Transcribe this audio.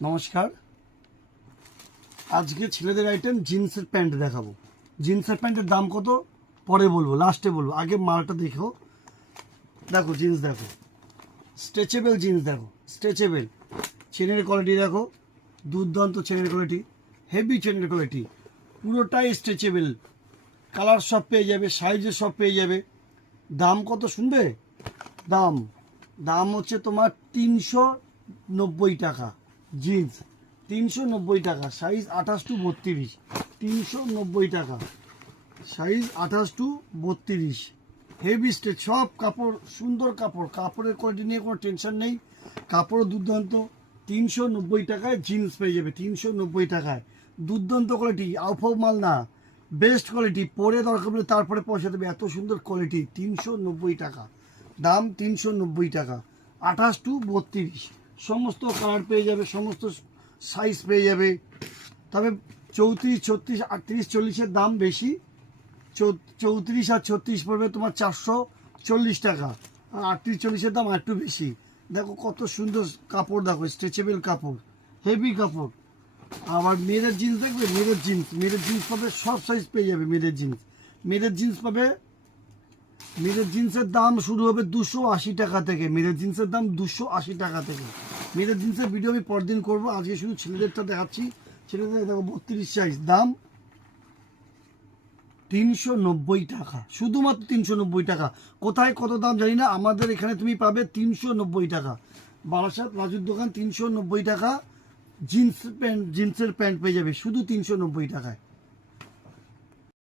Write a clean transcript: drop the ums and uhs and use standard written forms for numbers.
নমস্কার। আজকে ছেলেদের আইটেম জিন্সের প্যান্ট দেখাবো। জিন্সের প্যান্টের দাম কত পরে বলবো, লাস্টে বলবো, আগে মালটা দেখো। দেখো জিন্স, দেখো স্ট্রেচেবল জিন্স, দেখো স্ট্রেচেবল, চেনের কোয়ালিটি দেখো, দুর্দান্ত চেনের কোয়ালিটি, হেভি চেনের কোয়ালিটি, পুরোটাই স্ট্রেচেবল, কালার সব পেয়ে যাবে, সাইজে সব পেয়ে যাবে। দাম কত শুনবে? দাম দাম হচ্ছে তোমার 390 টাকা। জিন্স 390 টাকা, সাইজ 28 টু 32, 390 টাকা, সাইজ 28 টু 32। হেভি স্ট্রেচ, সব কাপড় সুন্দর, কাপড়ের কোয়ালিটি নিয়ে কোনো টেনশন নেই, কাপড়ও দুর্দান্ত। 390 টাকায় জিন্স পেয়ে যাবে, 390 টাকায়, দুর্দান্ত কোয়ালিটি, আউফাউ মাল না, বেস্ট কোয়ালিটি। পরে দরকার পড়লে তারপরে পয়সা দেবে, এত সুন্দর কোয়ালিটি। 390 টাকা দাম, 390 টাকা, 28 টু 32, সমস্ত কালার পেয়ে যাবে, সমস্ত সাইজ পেয়ে যাবে। তবে 34, 36, 38, 40-এর দাম বেশি। 34 আর 36 পড়বে তোমার 440 টাকা, আর 38, 40-এর দাম একটু বেশি। দেখো কত সুন্দর কাপড়, দেখো স্ট্রেচেবল কাপড়, হেভি কাপড়। আবার মেয়েদের জিন্স দেখবে, মেয়েদের জিন্স পাবে, সব সাইজ পেয়ে যাবে। মেয়েদের জিন্স পাবে। মেয়েদের জিন্সের দাম শুরু হবে 280 টাকা থেকে। মেয়েদের জিন্সের দাম 280 টাকা থেকে। মেয়েদের জিন্সের ভিডিও আমি পরদিন করবো, আজকে শুধু ছেলেদেরটা দেখাচ্ছি। ছেলেদের দেখো 32 সাইজ, দাম 390 টাকা, শুধুমাত্র 390 টাকা। কোথায় কত দাম জানি না, আমাদের এখানে তুমি পাবে 390 টাকা। বারাসাত রাজুর দোকান, 390 টাকা জিন্সের প্যান্ট পেয়ে যাবে শুধু 390 টাকায়।